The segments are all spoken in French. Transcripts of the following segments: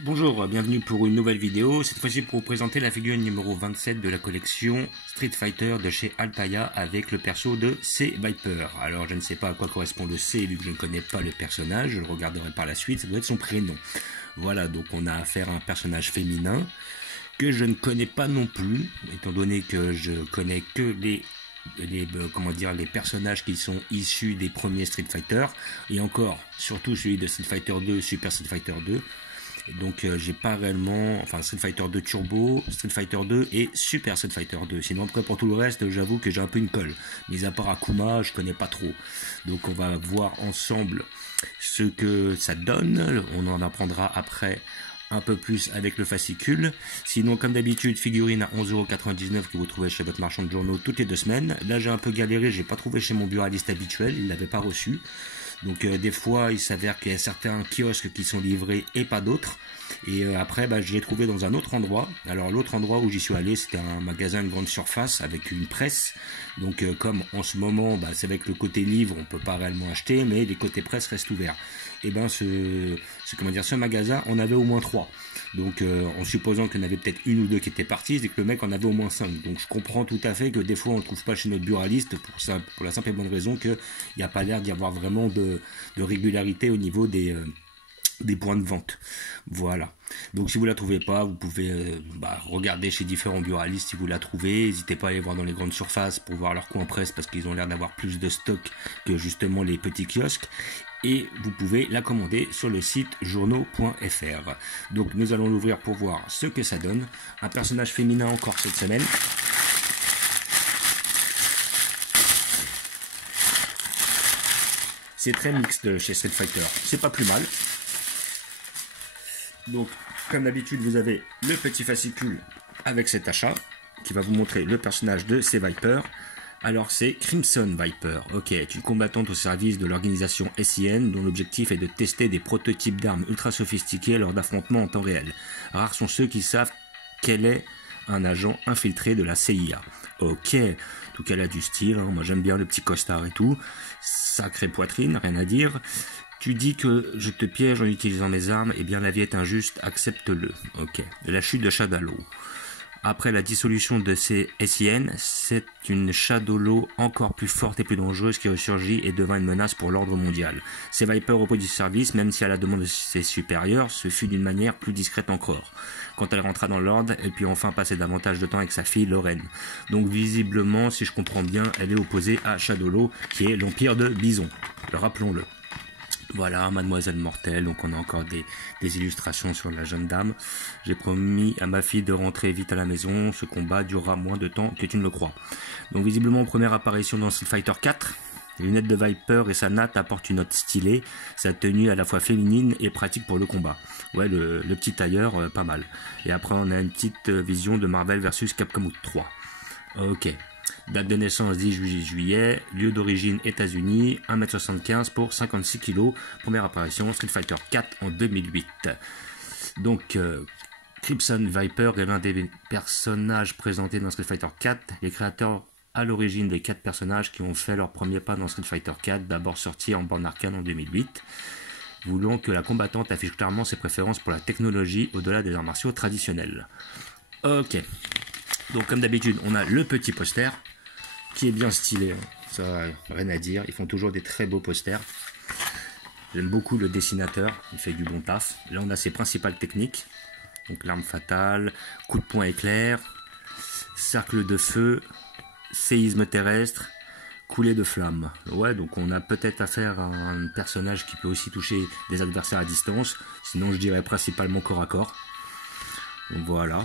Bonjour, bienvenue pour une nouvelle vidéo, cette fois-ci pour vous présenter la figure numéro 27 de la collection Street Fighter de chez Alpaya avec le perso de C-Viper. Alors je ne sais pas à quoi correspond le C vu que je ne connais pas le personnage, je le regarderai par la suite, ça doit être son prénom. Voilà, donc on a affaire à un personnage féminin que je ne connais pas non plus, étant donné que je connais que les personnages qui sont issus des premiers Street Fighter, et encore, surtout celui de Street Fighter 2, Super Street Fighter 2. Donc j'ai pas réellement, enfin Street Fighter 2 Turbo, Street Fighter 2 et Super Street Fighter 2. Sinon après pour tout le reste, j'avoue que j'ai un peu une colle. Mais à part Akuma, je connais pas trop. Donc on va voir ensemble ce que ça donne. On en apprendra après un peu plus avec le fascicule. Sinon, comme d'habitude, figurine à 11,99 € que vous trouvez chez votre marchand de journaux toutes les 2 semaines. Là, j'ai un peu galéré, j'ai pas trouvé chez mon buraliste habituel, il l'avait pas reçu. Donc des fois, il s'avère qu'il y a certains kiosques qui sont livrés et pas d'autres. Et après, je l'ai trouvé dans un autre endroit. Alors l'autre endroit où j'y suis allé, c'était un magasin de grande surface avec une presse. Donc comme en ce moment, c'est avec le côté livre, on peut pas réellement acheter, mais les côtés presse restent ouverts. Et ce magasin, on avait au moins 3. Donc en supposant qu'il y en avait peut-être une ou deux qui étaient parties, c'est que le mec en avait au moins 5. Donc je comprends tout à fait que des fois on ne trouve pas chez notre buraliste pour la simple et bonne raison qu'il n'y a pas l'air d'y avoir vraiment de régularité au niveau des points de vente. Voilà. Donc si vous la trouvez pas, vous pouvez regarder chez différents buralistes si vous la trouvez. N'hésitez pas à aller voir dans les grandes surfaces pour voir leur coin presse parce qu'ils ont l'air d'avoir plus de stock que justement les petits kiosques. Et vous pouvez la commander sur le site journaux.fr. Donc nous allons l'ouvrir pour voir ce que ça donne. Un personnage féminin encore cette semaine. C'est très mixte chez Street Fighter. C'est pas plus mal. Donc, comme d'habitude, vous avez le petit fascicule avec cet achat qui va vous montrer le personnage de C-Viper. Alors, c'est Crimson Viper. Ok, une combattante au service de l'organisation SIN dont l'objectif est de tester des prototypes d'armes ultra sophistiquées lors d'affrontements en temps réel. Rares sont ceux qui savent qu'elle est un agent infiltré de la CIA. Ok, en tout cas, elle a du style. Moi, j'aime bien le petit costard et tout. Sacrée poitrine, rien à dire. Tu dis que je te piège en utilisant mes armes, eh bien la vie est injuste, accepte-le. Ok. La chute de Shadalo. Après la dissolution de ces SIN, c'est une Shadolo encore plus forte et plus dangereuse qui ressurgit et devint une menace pour l'ordre mondial. Ces Viper reprit du service, même si à la demande de ses supérieurs, ce fut d'une manière plus discrète encore. Quand elle rentra dans l'ordre, elle put enfin passer davantage de temps avec sa fille Lorraine. Donc visiblement, si je comprends bien, elle est opposée à Shadolo, qui est l'empire de Bison. Rappelons-le. Voilà, Mademoiselle Mortelle, donc on a encore des illustrations sur la jeune dame. J'ai promis à ma fille de rentrer vite à la maison, ce combat durera moins de temps que tu ne le crois. Donc visiblement, première apparition dans Street Fighter 4. Les lunettes de Viper et sa natte apportent une note stylée, sa tenue à la fois féminine et pratique pour le combat. Ouais, le petit tailleur, pas mal. Et après on a une petite vision de Marvel vs Capcom 3. Ok. Date de naissance 10 juillet, lieu d'origine États-Unis, 1m75 pour 56 kg, première apparition Street Fighter 4 en 2008. Donc Crimson Viper est l'un des personnages présentés dans Street Fighter 4, les créateurs à l'origine des 4 personnages qui ont fait leur premier pas dans Street Fighter 4, d'abord sorti en borne arcade en 2008, voulant que la combattante affiche clairement ses préférences pour la technologie au-delà des arts martiaux traditionnels. Ok. Donc comme d'habitude, on a le petit poster qui est bien stylé, ça rien à dire, ils font toujours des très beaux posters. J'aime beaucoup le dessinateur, il fait du bon taf. Là on a ses principales techniques, donc l'arme fatale, coup de poing éclair, cercle de feu, séisme terrestre, coulée de flamme. Ouais, donc on a peut-être affaire à un personnage qui peut aussi toucher des adversaires à distance, sinon je dirais principalement corps à corps. Donc voilà.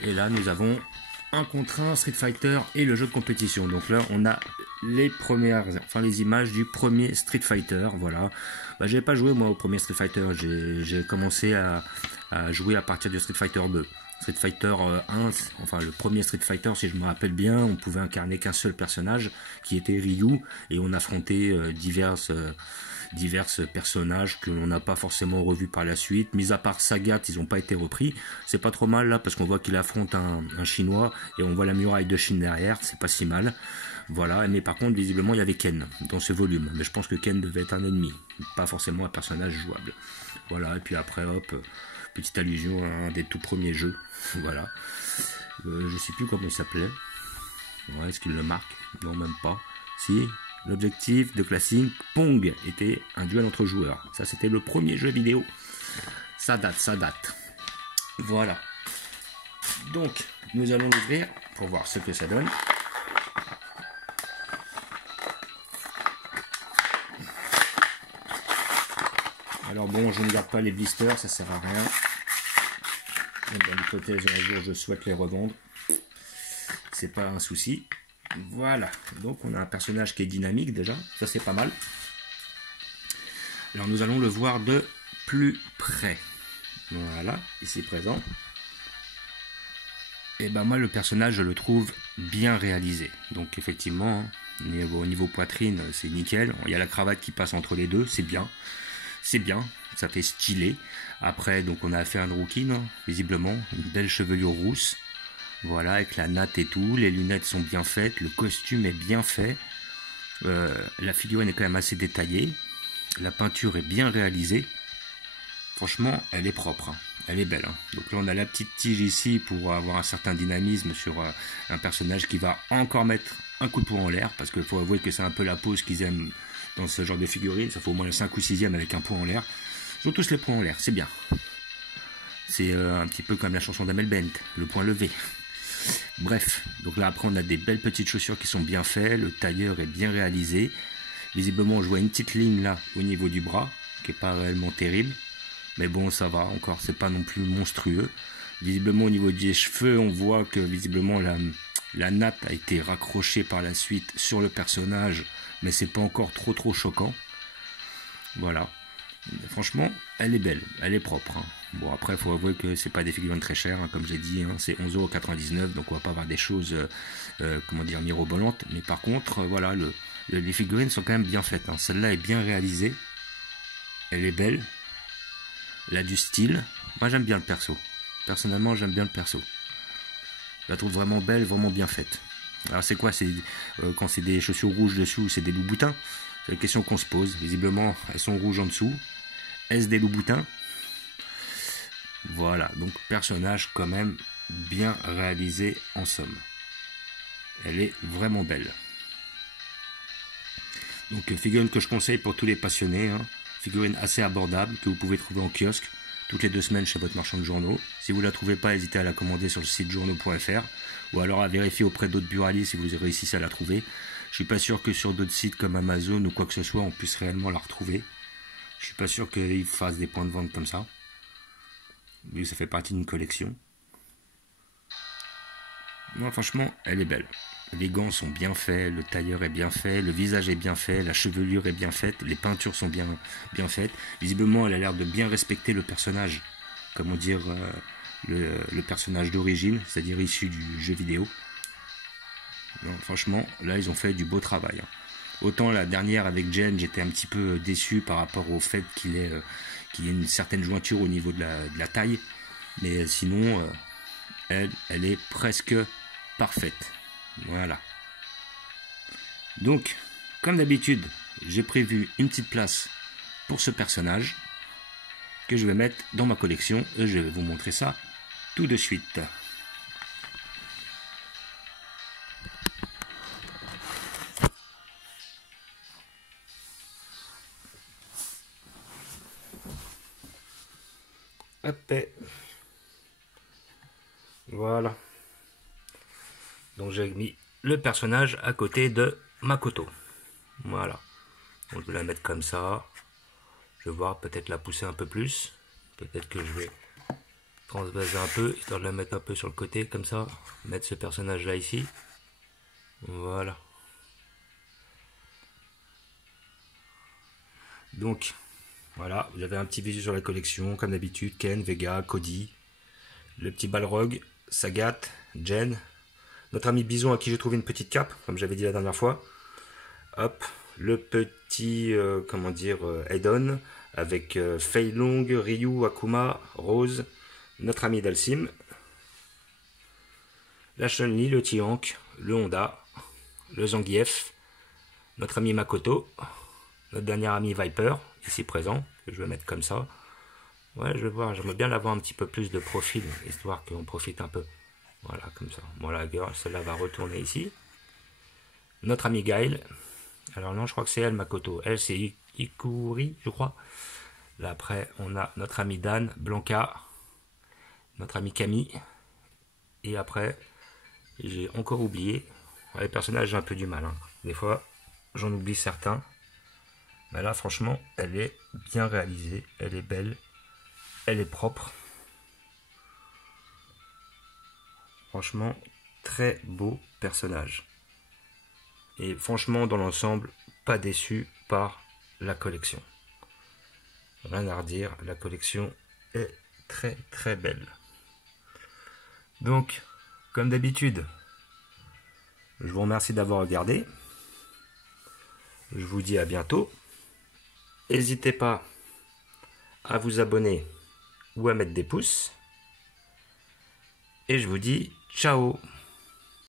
Et là nous avons un contre un Street Fighter et le jeu de compétition. Donc là on a les images du premier Street Fighter. Voilà. J'ai pas joué moi au premier Street Fighter. J'ai commencé à jouer à partir du Street Fighter 2. Street Fighter 1, enfin le premier Street Fighter si je me rappelle bien, on pouvait incarner qu'un seul personnage qui était Ryu et on affrontait divers personnages que l'on n'a pas forcément revus par la suite. Mis à part Sagat, ils n'ont pas été repris. C'est pas trop mal là parce qu'on voit qu'il affronte un Chinois et on voit la muraille de Chine derrière, c'est pas si mal. Voilà, mais par contre visiblement il y avait Ken dans ce volume, mais je pense que Ken devait être un ennemi, pas forcément un personnage jouable. Voilà, et puis après hop, petite allusion à un des tout premiers jeux, voilà. Je sais plus comment il s'appelait. Ouais, est-ce qu'il le marque? Non, même pas. Si, l'objectif de classing Pong était un duel entre joueurs. Ça, c'était le premier jeu vidéo. Ça date, ça date. Voilà. Donc, nous allons l'ouvrir pour voir ce que ça donne. Alors bon, je ne garde pas les blisters, ça sert à rien. Dans l'hypothèse un jour je souhaite les revendre, c'est pas un souci. Voilà, donc on a un personnage qui est dynamique déjà, ça c'est pas mal. Alors nous allons le voir de plus près. Voilà, ici présent. Et ben moi le personnage je le trouve bien réalisé. Donc effectivement, au niveau poitrine c'est nickel. Il y a la cravate qui passe entre les deux, c'est bien. C'est bien, ça fait stylé. Après, donc on a affaire à un rookie, non, visiblement, une belle chevelure rousse. Voilà, avec la natte et tout. Les lunettes sont bien faites, le costume est bien fait. La figurine est quand même assez détaillée. La peinture est bien réalisée. Franchement, elle est propre, hein. Elle est belle. Hein. Donc là, on a la petite tige ici pour avoir un certain dynamisme sur un personnage qui va encore mettre un coup de poing en l'air. Parce qu'il faut avouer que c'est un peu la pose qu'ils aiment dans ce genre de figurine. Ça fait au moins le 5 ou 6e avec un poing en l'air. Ils ont tous les poings en l'air, c'est bien. C'est un petit peu comme la chanson d'Amel Bent, le point levé. Bref, donc là après on a des belles petites chaussures qui sont bien faites. Le tailleur est bien réalisé. Visiblement, je vois une petite ligne là au niveau du bras qui n'est pas réellement terrible. Mais bon, ça va encore, c'est pas non plus monstrueux. Visiblement, au niveau des cheveux, on voit que visiblement la natte a été raccrochée par la suite sur le personnage, mais c'est pas encore trop choquant. Voilà. Franchement, elle est belle, elle est propre. Hein. Bon, après, il faut avouer que c'est pas des figurines très chères, hein, comme j'ai dit, hein, c'est 11,99 €, donc on va pas avoir des choses, comment dire, mirobolantes. Mais par contre, voilà, les figurines sont quand même bien faites. Hein. Celle-là est bien réalisée, elle est belle. Elle a du style. Moi j'aime bien le perso. Personnellement j'aime bien le perso. Je la trouve vraiment belle, vraiment bien faite. Alors c'est quoi? C'est quand c'est des chaussures rouges dessus ou c'est des loups-boutins? C'est la question qu'on se pose. Visiblement elles sont rouges en dessous. Est-ce des loups-boutins? Voilà, donc personnage quand même bien réalisé en somme. Elle est vraiment belle. Donc figurine que je conseille pour tous les passionnés. Hein. Figurine assez abordable que vous pouvez trouver en kiosque toutes les 2 semaines chez votre marchand de journaux. Si vous ne la trouvez pas, n'hésitez à la commander sur le site journaux.fr ou alors à vérifier auprès d'autres buralistes si vous réussissez à la trouver. Je suis pas sûr que sur d'autres sites comme Amazon ou quoi que ce soit, on puisse réellement la retrouver. Je suis pas sûr qu'ils fassent des points de vente comme ça. Mais ça fait partie d'une collection. Non, franchement, elle est belle. Les gants sont bien faits, le tailleur est bien fait, le visage est bien fait, la chevelure est bien faite, les peintures sont bien faites. Visiblement, elle a l'air de bien respecter le personnage, comment dire, le personnage d'origine, c'est-à-dire issu du jeu vidéo. Non, franchement, là, ils ont fait du beau travail. Hein. Autant la dernière avec Jen, j'étais un petit peu déçu par rapport au fait qu'il y ait une certaine jointure au niveau de la taille, mais sinon, elle est presque parfaite. Voilà. Donc, comme d'habitude, j'ai prévu une petite place pour ce personnage que je vais mettre dans ma collection et je vais vous montrer ça tout de suite. Hop. Voilà. Donc j'ai mis le personnage à côté de Makoto. Voilà. Donc je vais la mettre comme ça. Je vais voir peut-être la pousser un peu plus. Peut-être que je vais transvaser un peu, histoire de la mettre un peu sur le côté, comme ça. Mettre ce personnage là ici. Voilà. Donc, voilà. Vous avez un petit visu sur la collection, comme d'habitude. Ken, Vega, Cody. Le petit Balrog, Sagat, Jen. Notre ami Bison à qui j'ai trouvé une petite cape, comme j'avais dit la dernière fois. Hop, le petit, comment dire, Aidon, avec Fei Long, Ryu, Akuma, Rose, notre ami Dalsim, la Chun-Li, le Tiank, le Honda, le Zangief, notre ami Makoto, notre dernier ami Viper, ici présent, que je vais mettre comme ça. Ouais, je vais voir, j'aimerais bien l'avoir un petit peu plus de profil, histoire qu'on profite un peu. Voilà, comme ça. Bon, la girl, celle-là va retourner ici. Notre ami Gaël. Alors non, je crois que c'est elle, Makoto. Elle, c'est Ikuri, je crois. Là, après, on a notre ami Dan, Blanca, notre ami Camille. Et après, j'ai encore oublié. Les personnages, j'ai un peu du mal. Hein. Des fois, j'en oublie certains. Mais là, franchement, elle est bien réalisée. Elle est belle. Elle est propre. Franchement, très beau personnage. Et franchement, dans l'ensemble, pas déçu par la collection. Rien à redire, la collection est très très belle. Donc, comme d'habitude, je vous remercie d'avoir regardé. Je vous dis à bientôt. N'hésitez pas à vous abonner ou à mettre des pouces. Et je vous dis ciao.